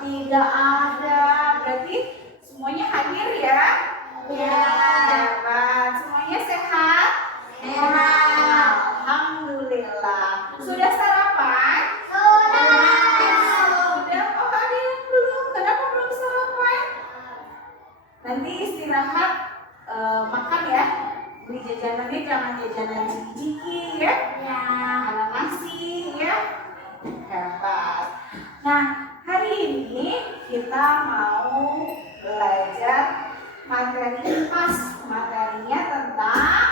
Tidak ada. Berarti semuanya hadir ya? Ya. Hebat. Semuanya sehat? Sehat. Alhamdulillah. Sudah sarapan? Sudah. Oh, ada yang belum. Kenapa belum sarapan? Nanti istirahat makan ya. Beli jajanannya jangan jajanan ciki-ciki ya. Ya. Ada nasi ya. Hebat. Nah, hari ini kita mau belajar materi IPAS. Materinya tentang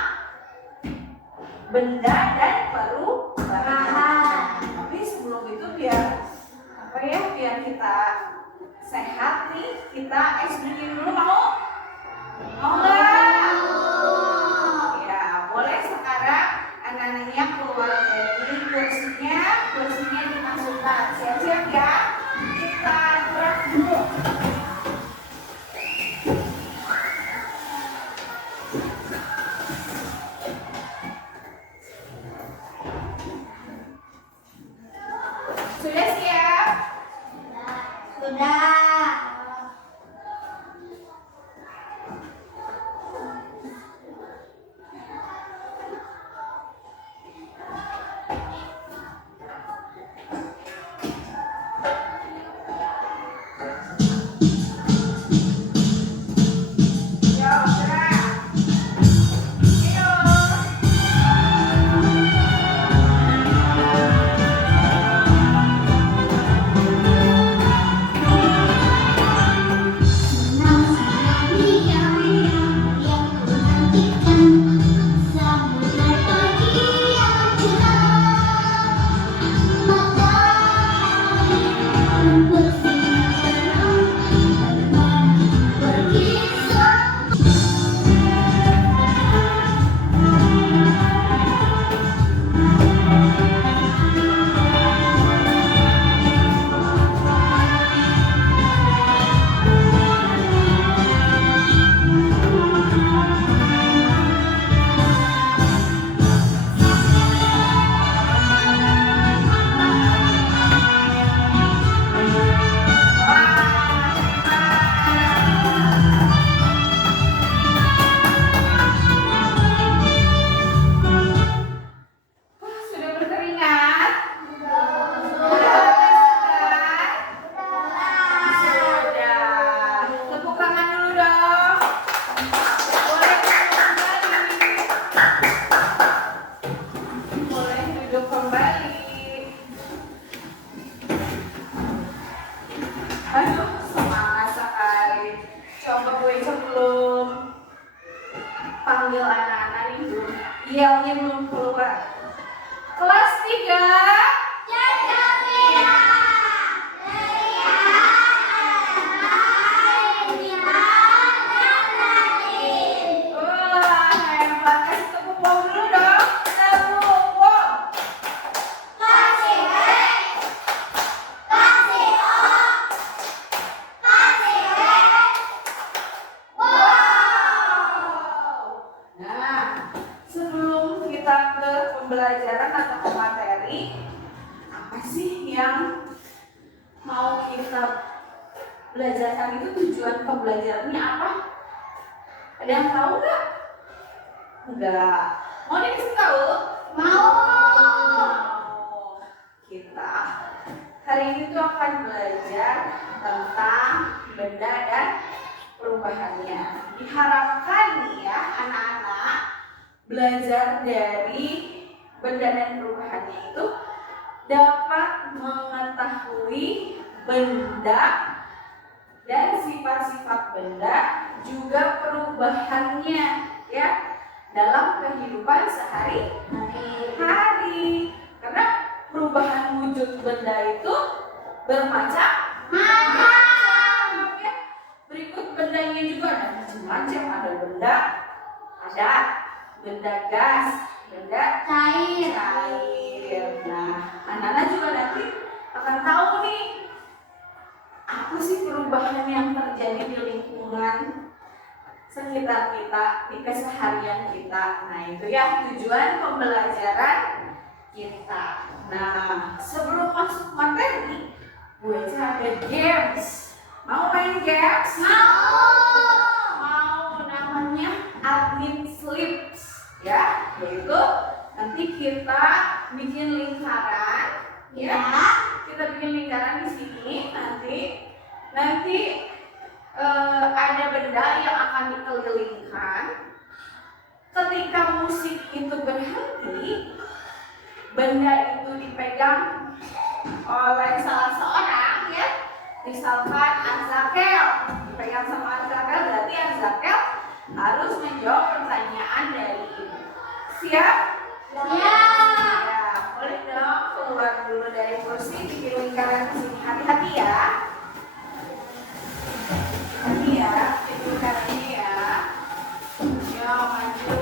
benda dan perubahan. Tapi sebelum itu biar kita sehat nih, kita bikin dulu mau nggak? Ya, boleh sekarang anak-anaknya keluar dari kursinya dimasukkan. Siap-siap ya. Kita gerak dulu. Sudah siap? Sudah. Sudah berkeringat? Sudah. Tepuk tangan dulu dong. Boleh duduk kembali. Aduh, semangat sekali. Coba gue sebelum panggil anak-anak nih belum, yelnya belum keluar. Kelas 3. Wah, hebat. Kasih tepuk wow dulu dong. Tepuk wow. Nah, sebelum kita ke pembelajaran atau ke materi, apa sih yang mau kita belajarkan itu, tujuan pembelajarannya apa? Ada yang tahu nggak? Enggak. Mau dikasih tahu? Mau. Kita hari ini tuh akan belajar tentang benda dan perubahannya. Diharapkan nih ya anak-anak belajar dari benda dan perubahannya itu dapat mengetahui benda dan sifat-sifat benda juga perubahannya ya dalam kehidupan sehari-hari. Karena perubahan wujud benda itu bermacam-macam ya. Berikut bendanya juga ada macam-macam. Ada benda gas, benda Cair. Nah, anak-anak juga nanti akan tahu nih apa sih perubahan yang terjadi di lingkungan sekitar kita, di keseharian kita. Nah, itu ya tujuan pembelajaran kita. Nah, sebelum masuk materi, Bu Eca ada games. Mau main games? Mau, namanya admin slips ya, yaitu nanti kita bikin lingkaran ya. Kita bikin lingkaran di sini, nanti ada benda yang akan dikelilingkan. Ketika musik itu berhenti, benda itu dipegang oleh salah seorang ya. Misalkan Azakel, dipegang sama Azakel, berarti Azakel harus menjawab pertanyaan dari ibu. Siap? Ya, boleh dong keluar dulu dari kursi, bikin lingkaran di sini. Hati-hati ya. Hati ya, bikin lingkarannya ya. Yo, maju.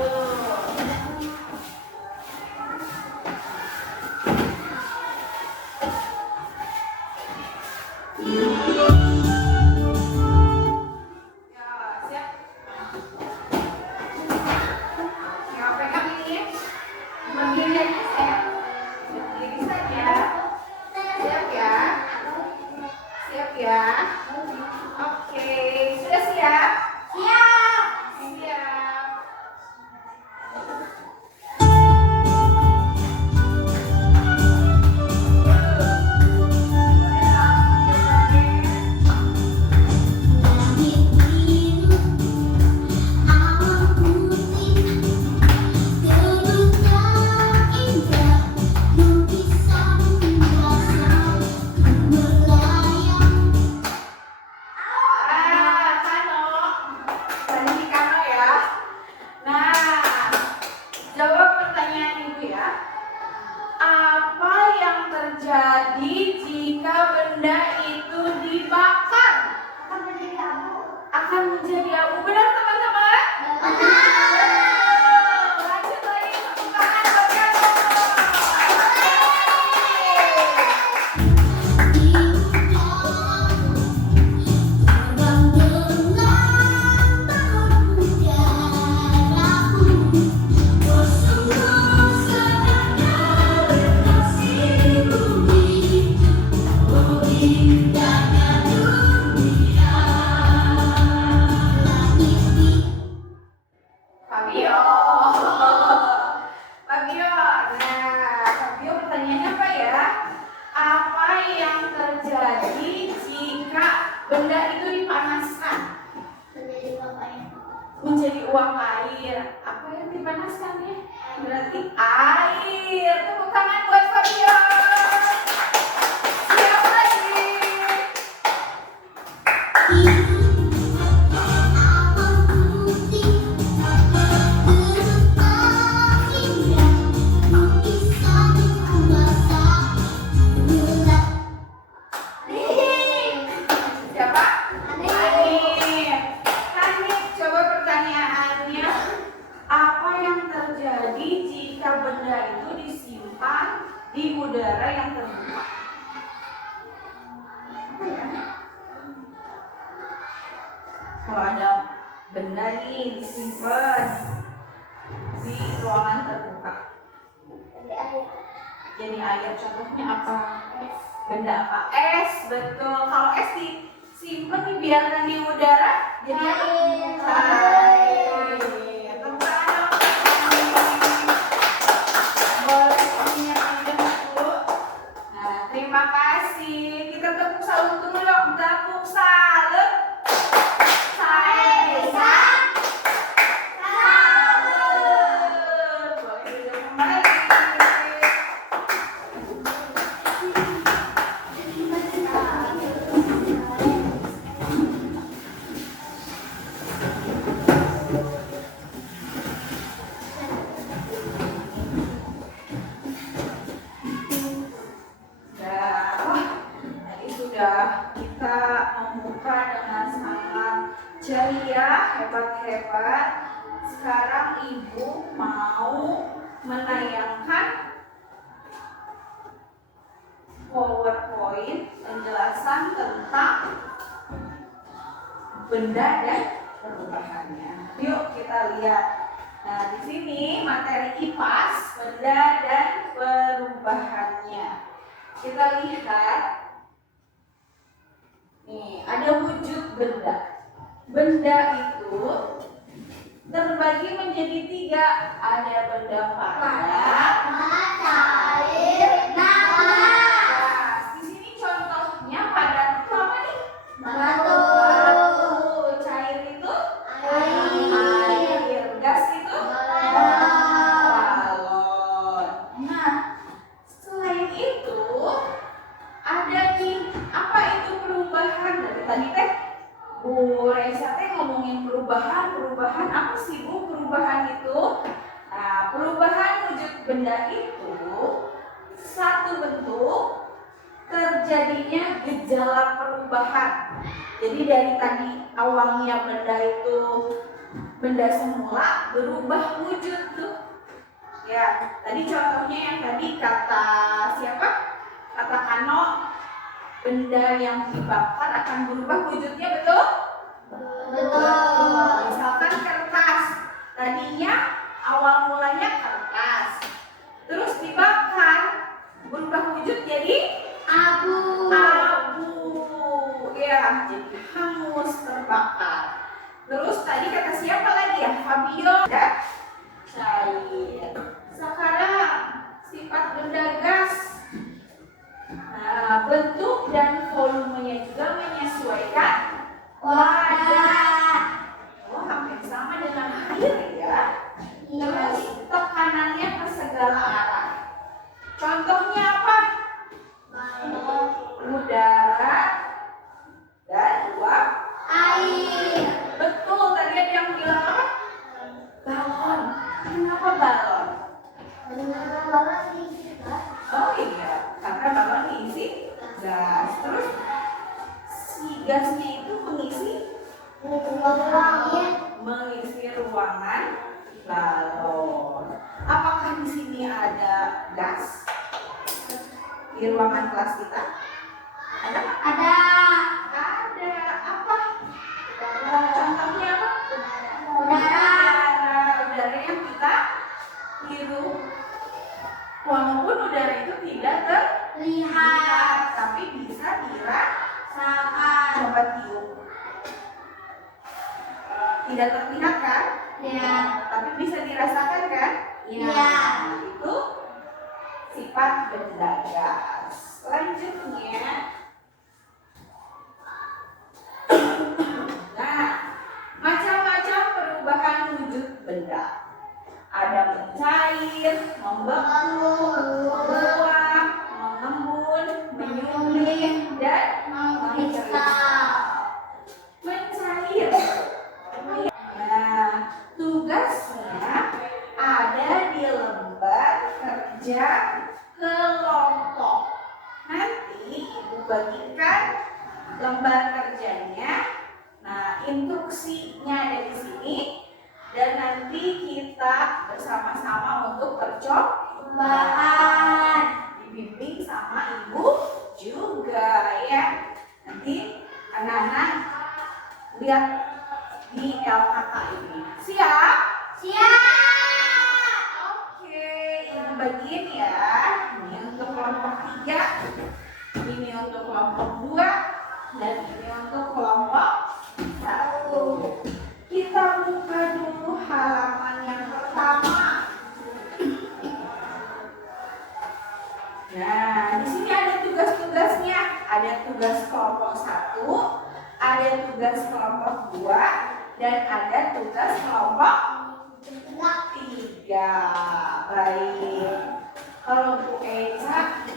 Menjadi uap air. Apa yang dipanaskan ya? Berarti air. Tepuk tangan buat Fabio. Siap lagi. Di udara yang terbuka. Apa ya? Kalau ada benda nih disimpan di ruangan terbuka. Jadi air, contohnya apa? Benda apa? Es, betul. Kalau es disimpan dibiarkan di udara, jadi apa? Air. Terima kasih. Kita tepuk salut dulu dong. Tepuk salut. Saya bisa. Salut. Boleh duduk kembali. Kita membuka dengan sangat ceria, hebat-hebat. Sekarang Ibu mau menayangkan PowerPoint penjelasan tentang benda dan perubahannya. Yuk kita lihat. Nah, di sini materi IPAS, benda dan perubahannya. Kita lihat Nih, ada wujud benda. Benda itu terbagi menjadi 3. Ada benda padat. Cair. Gas. Di sini contohnya padat itu apa nih? Batu. Batu. Cair itu air. Gas itu balon. Nah, selain itu ada nih, apa itu perubahan? Dari tadi teh Bu Reza teh ngomongin perubahan apa sih Bu perubahan itu? Nah, perubahan wujud benda itu satu bentuk terjadinya gejala perubahan. Jadi dari tadi awalnya benda itu benda semula berubah wujud tuh. Ya, tadi contohnya yang tadi kata siapa? Kata Kano, benda yang dibakar akan berubah wujudnya, betul? Betul. Misalkan kertas, tadinya awal mulanya kertas, terus dibakar, berubah wujud jadi Abu. Ya, jadi hangus, terbakar. Terus tadi kata siapa lagi ya? Fabio, ya? Cair. Sekarang sifat benda gas. Nah, bentuk dan volumenya juga menyesuaikan Wadah. Oh, hampir sama dengan air ya. Terus tekanannya ke segala arah. Contohnya apa? Udara dan uap Air. Betul, tadi ada yang bilang apa? Balon. Kenapa balon? Oh iya, karena balon diisi gas. Terus si gasnya itu mengisi ruangan balon. Apakah di sini ada gas di ruangan kelas kita? Ada? Ada. Ada. Apa? Contohnya apa? Udara. Udara yang kita hirup. Walaupun udara itu tidak terlihat, tapi bisa dirasakan. Coba tiup. Tidak terlihat kan? Ya. Tapi bisa dirasakan kan? Iya. Nah, itu sifat benda gas. Selanjutnya, nah, macam-macam perubahan wujud benda. Ada mencair, membeku, menguap, mengembun, menyunding, dan mengkristal. Mencair. Nah, tugasnya ada di lembar kerja kelompok. Nanti Ibu bagikan lembar kerjanya. Nah, instruksinya ada di sini. Dan nanti kita bersama-sama untuk percobaan. Dibimbing sama Ibu juga ya. Nanti anak-anak lihat di LKK ini. Siap? Siap. Oke, Ibu bagiin ya. Ini untuk kelompok 3, ini untuk kelompok 2, dan ini untuk kelompok 1. Kita buka dulu halaman yang pertama. Nah, di sini ada tugas-tugasnya. Ada tugas kelompok 1, ada tugas kelompok 2, dan ada tugas kelompok 3. Baik. Kalau Bu Eca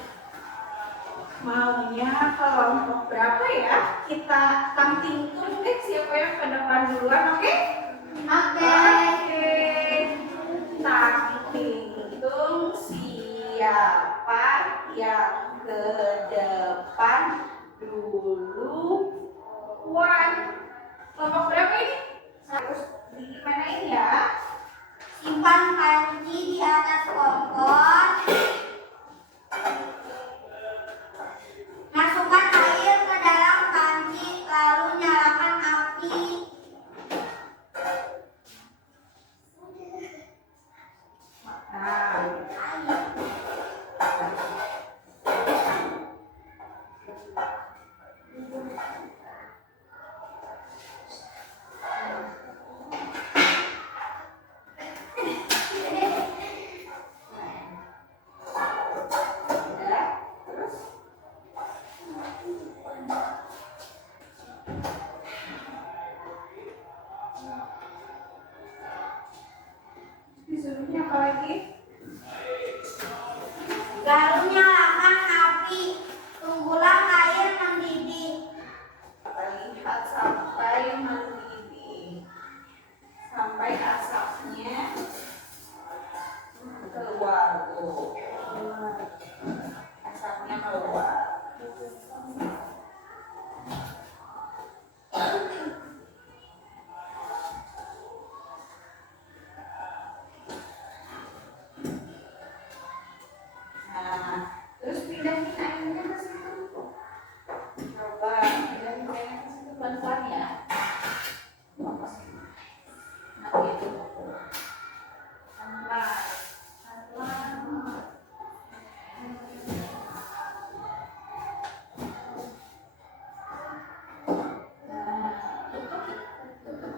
maunya kelompok berapa ya? Kita tangtingtung deh siapa yang ke depan duluan, oke? Oke. Tangtingtung siapa yang ke depan duluan. Kelompok berapa ini? Harus digimanain ya? Simpan panci di atas kompor. Masukkan air ke dalam panci, lalu nyalakan api. Nah,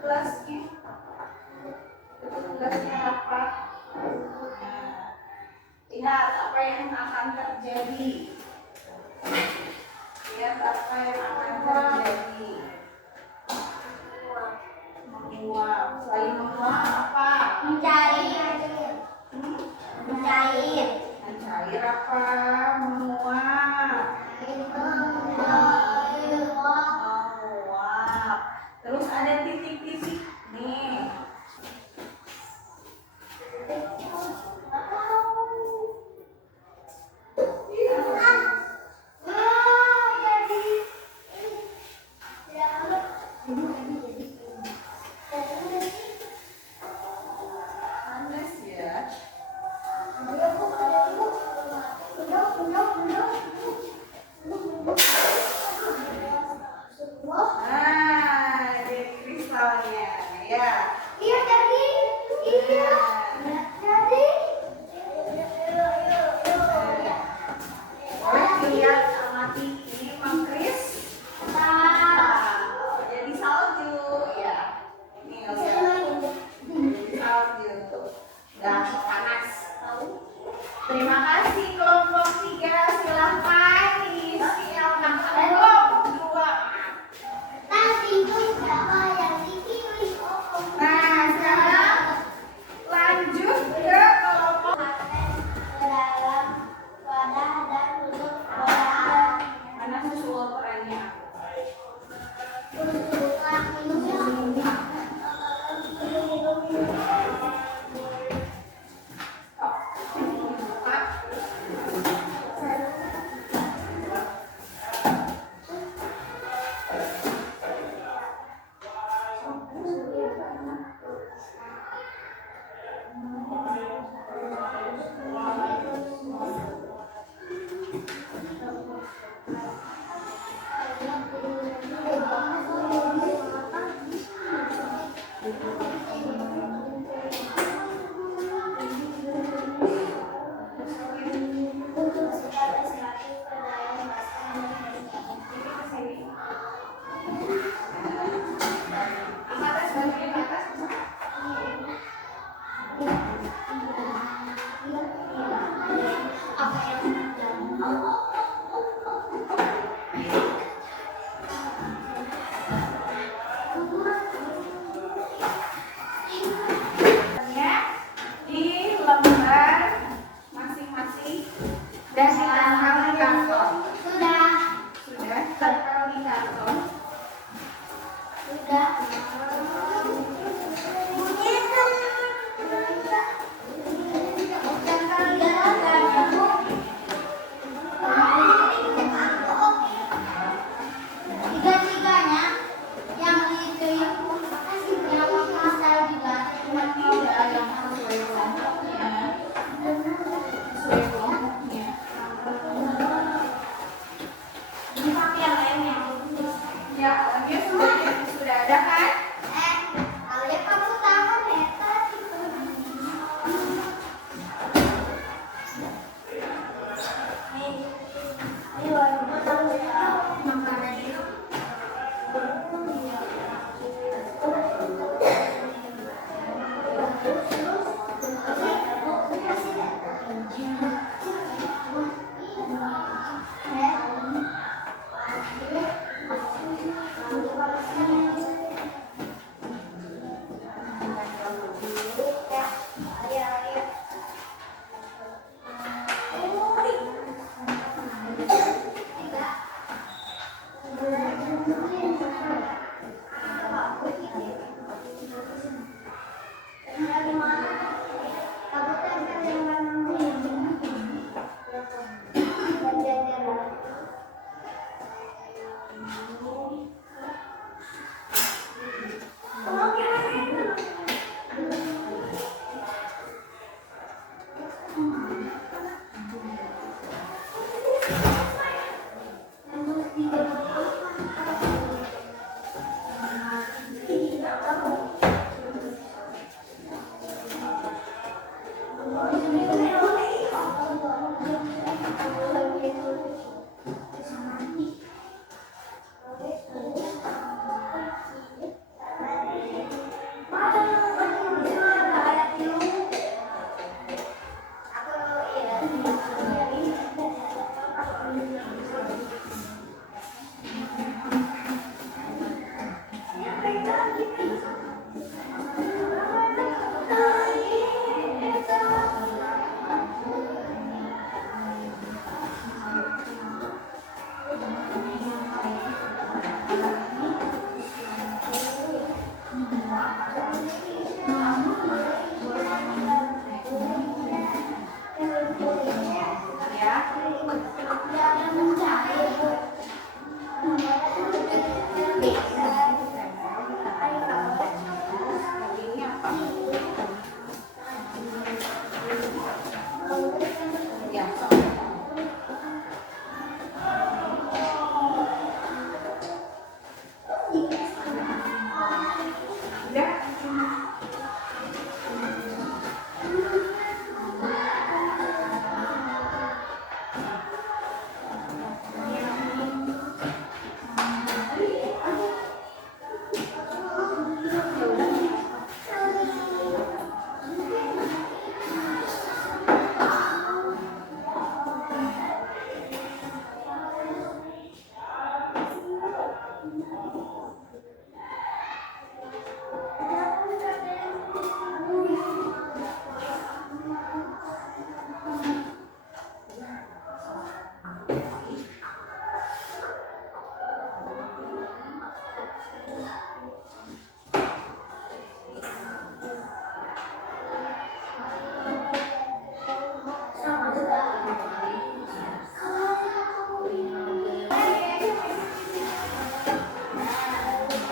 gelasnya. Tutup gelasnya rapat. Nah, lihat apa yang akan terjadi. Lihat apa yang akan terjadi. Menguap. Selain menguap apa? Mencair. Mencair. Mencair apa? Menguap. Menguap. Terus ada titik-titik nih. Panas ya. Nah, ini kristalnya ya. Iya jadi. Iya. Jadi. Boleh dilihat amati ini Mang Kris. Nah, jadi salju ya. Ini lihat. Jadi salju. Udah panas. Terima kasih kelompok 3. Silahkan diisi kelompok 2. Nanti itu siapa yang dipilih? Nah, sekarang lanjut ke kelompok. Ke dalam wadah dan tutup wadah. Mana susu operannya? Tutup minumnya. Buka. Angkat atas, balikin ke atas. Apa yang Di lembar masing-masing dan ditempel di karton. sudah Tempel di karton. sudah tiga-tiganya yang itu yang kristal juga Cuma tidak yang sesuai kelompoknya. Sesuai kelompoknya. ini pakai yang lainnya. Ya, lainnya sudah ada kan? Kalau ya kamu tahu hebat itu.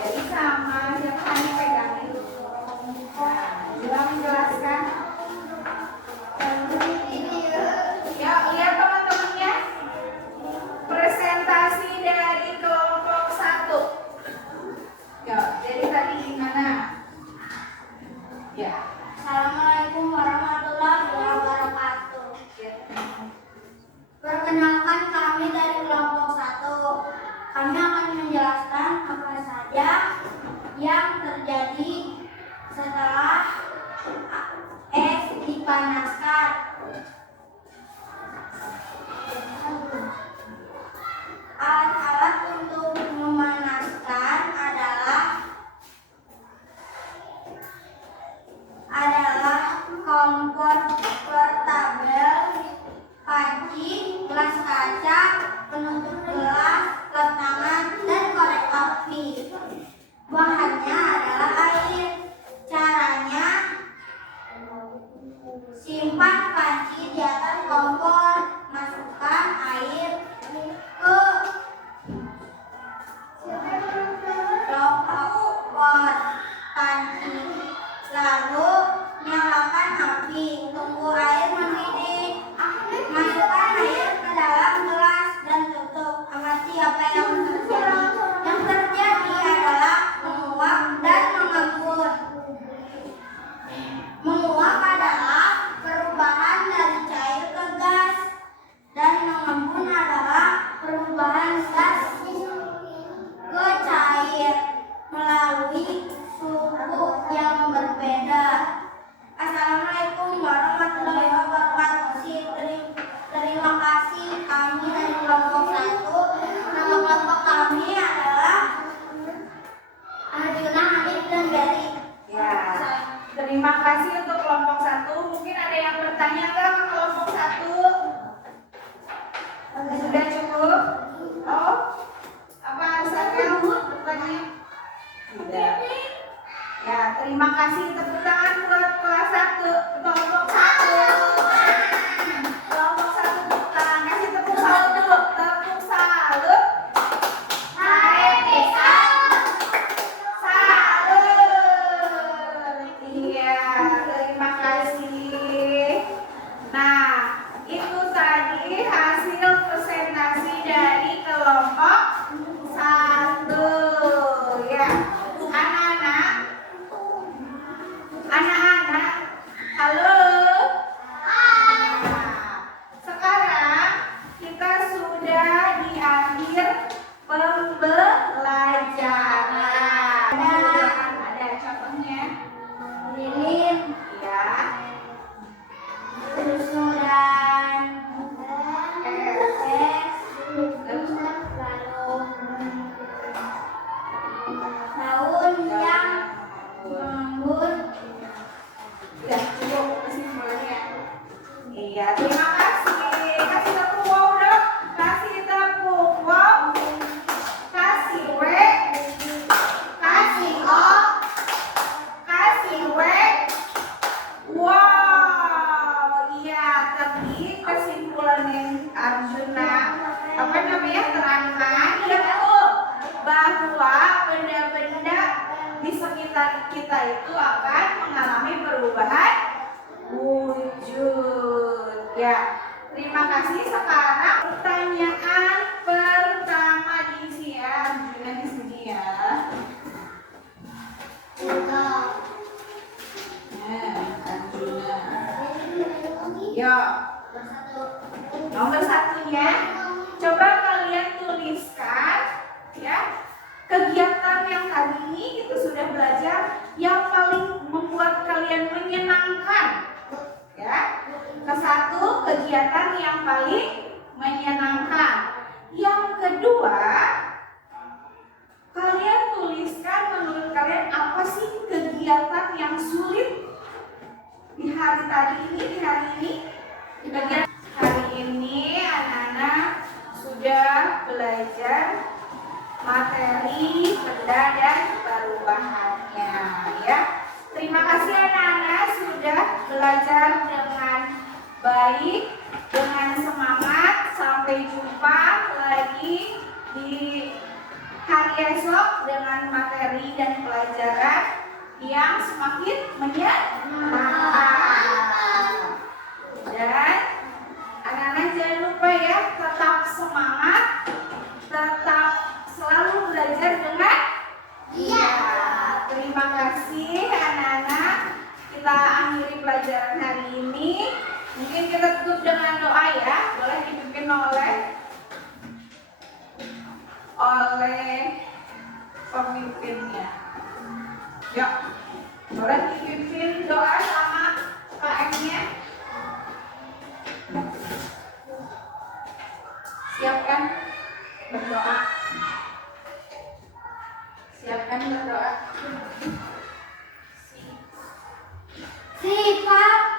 Jadi sama yang tadi pegangin. Juga menjelaskan. Ya, lihat teman-temannya. Presentasi dari kelompok 1. Ya, jadi tadi gimana? Ya. Assalamualaikum warahmatullahi wabarakatuh. Perkenalkan, kami dari kelompok 1. Kami akan menjelaskan apa saja yang terjadi setelah es dipanaskan. Alat-alat untuk memanaskan adalah kompor portabel, panci, gelas kaca, penutup gelas, lem tangan, dan korek api. Bahannya adalah air. Caranya, simpan panci di atas kompor, masukkan air ke kompor panci, lalu nyalakan api, tunggu air mendidih, masukkan air ke dalam gelas dan tutup. Amati apa yang terjadi. Yang terjadi adalah menguap dan mengembun. Menguap adalah perubahan dari cair ke gas, dan mengembun adalah perubahan gas ke cair melalui suhu yang berbeda. Assalamualaikum warahmatullahi wabarakatuh. Terima kasih, kami dari kelompok 1. Nama kelompok kami adalah Arjuna, Hanif, dan Beri. Ya. Terima kasih untuk kelompok 1. Mungkin ada yang bertanya nggak ke kelompok 1? Sudah cukup? Oh, apa alasannya bertanya? Tidak. Ya, terima kasih. Tepuk tangan buat kelas 1, kelompok 1. Kelompok 1 tepuk tangan. Kasih tepuk salut dulu. Tepuk salut. Salut. Iya, terima kasih. Nah, itu tadi hasil presentasi dari kelompok 1. Ya, anak-anak, halo. Anggur. Udah cukup kesimpulannya. Iya, terima kasih. Kasih tepuk wow dong. Kasih tepuk wow. Kasih W. Kasih O. Kasih W. Wow, iya tadi kesimpulannya Arjuna apa namanya terangkan yaitu bahwa benda-benda di sekitar kita itu akan mengalami perubahan wujud. Ya, terima kasih. Sekarang pertanyaan pertama diisi ya Arjuna di sini ya. Arjuna. Yo, nomor satunya, coba kalian tuliskan ya kegiatan yang tadi ini kita sudah belajar yang paling membuat kalian menyenangkan. Ya, ke satu kegiatan yang paling menyenangkan. Yang kedua, kalian tuliskan menurut kalian apa sih kegiatan yang sulit di hari tadi ini, di hari ini. Kegiatan hari ini anak-anak sudah belajar materi benda dan perubahannya ya. Terima kasih anak-anak sudah belajar dengan baik, dengan semangat. Sampai jumpa lagi di hari esok dengan materi dan pelajaran yang semakin menyenangkan. Dan anak-anak jangan lupa ya, tetap semangat, tetap selalu belajar dengan terima kasih anak-anak. Kita akhiri pelajaran hari ini. Mungkin kita tutup dengan doa ya. Boleh dipimpin oleh pemimpinnya. Yuk, boleh dipimpin doa sama KM-nya. Siapkan berdoa. Siapkan berdoa. Sifat